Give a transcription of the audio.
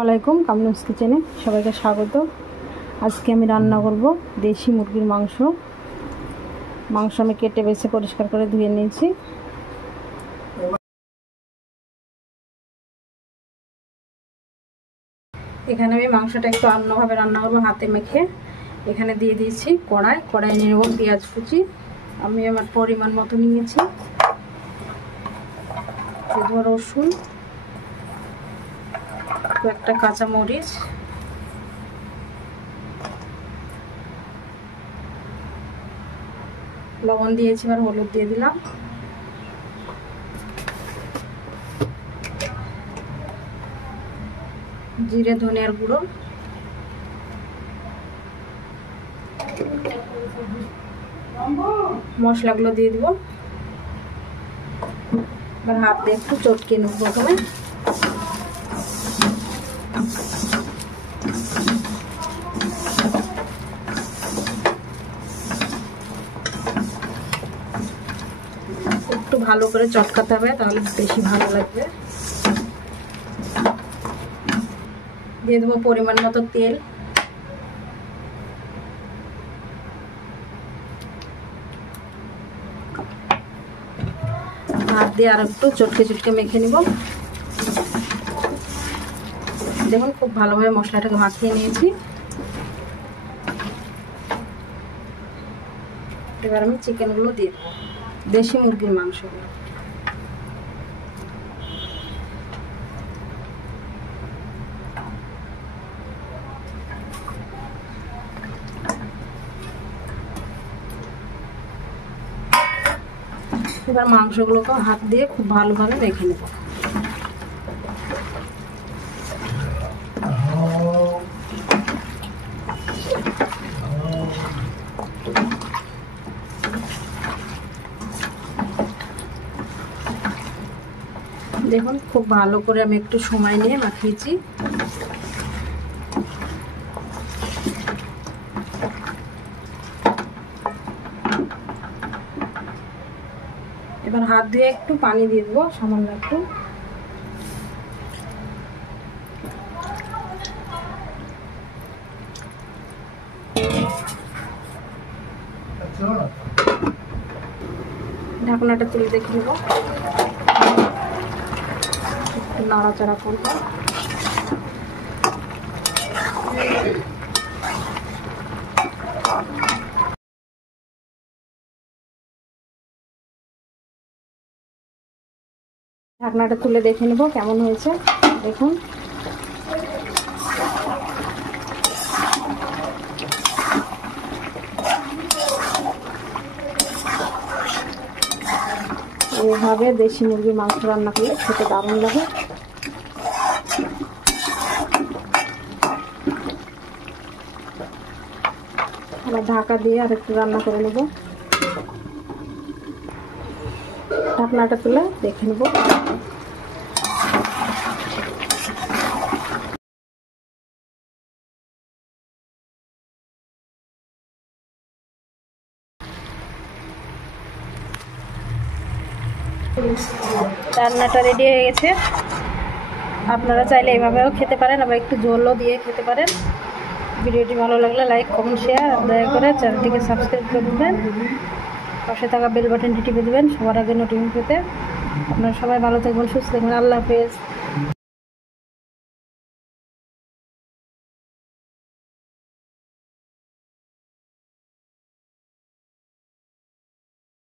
আসসালামাইকুম, কামনুস কিচেনে সবাইকে স্বাগত। আজকে আমি রান্না করব দেশি মুরগির মাংস। আমি কেটে বেছে পরিষ্কার করে ধুয়ে নিয়েছি। এখানে আমি মাংসটা একটু অন্যভাবে রান্না করবো, হাতে মেখে। এখানে দিয়ে দিয়েছি কড়াই নিয়ে নেব পেঁয়াজ কুচি। আমি আমার পরিমাণ মতো নিয়েছি। রসুন, একটা কাঁচা মরিচ, লবণ দিয়েছি, আর হলুদ দিয়ে দিলাম। জিরে ধনিয়ার গুঁড়ো, মশলাগুলো দিয়ে দিব। এবার হাত দিয়ে একটু চটকে নেব। প্রথমে একটু ভালো করে চটকাতে হবে, তাহলে বেশি ভালো লাগবে। দিয়ে দেবো পরিমাণ মতো তেল। হাত দিয়ে আর একটু চটকে মেখে নিব। দেখুন খুব ভালোভাবে মশলাটাকে মাখিয়ে নিয়েছি। এবার আমি চিকেনগুলো দিয়ে দেবো, দেশি মুরগির মাংসগুলো। এবার মাংসগুলোকে হাত দিয়ে খুব ভালোভাবে মেখে নেব। দেখুন খুব ভালো করে আমি একটু সময় নিয়ে মাখিয়েছি। এবার হাত দিয়ে একটু পানি দিয়ে দেবো, সামান্য একটু। ঢাকনাটা তুলে দেখে নেব, একটু নাড়াচাড়া করব। ঢাকনাটা তুলে দেখে নেব কেমন হয়েছে। দেখুন এইভাবে দেশি মুরগির মাংস রান্না করলে খেতে দারুণ লাগে। আবার ঢাকা দিয়ে আর একটু রান্না করে নেব। ঢাকনাটা তুলে দেখে নেব। রান্নাটা রেডি হয়ে গেছে। আপনারা চাইলে এভাবেও খেতে পারেন, আবার একটু ঝোলও দিয়ে খেতে পারেন। ভিডিওটি ভালো লাগলে লাইক, কমেন্ট, শেয়ার, দয়া করে চ্যানেলটিকে সাবস্ক্রাইব করে দেবেন। পাশে থাকা বেল বাটনটি টিপে দেবেন সবার আগে নোটিফিকেশন পেতে। আপনারা সবাই ভালো থাকবেন, সুস্থ থাকবেন। আল্লাহ হাফেজ।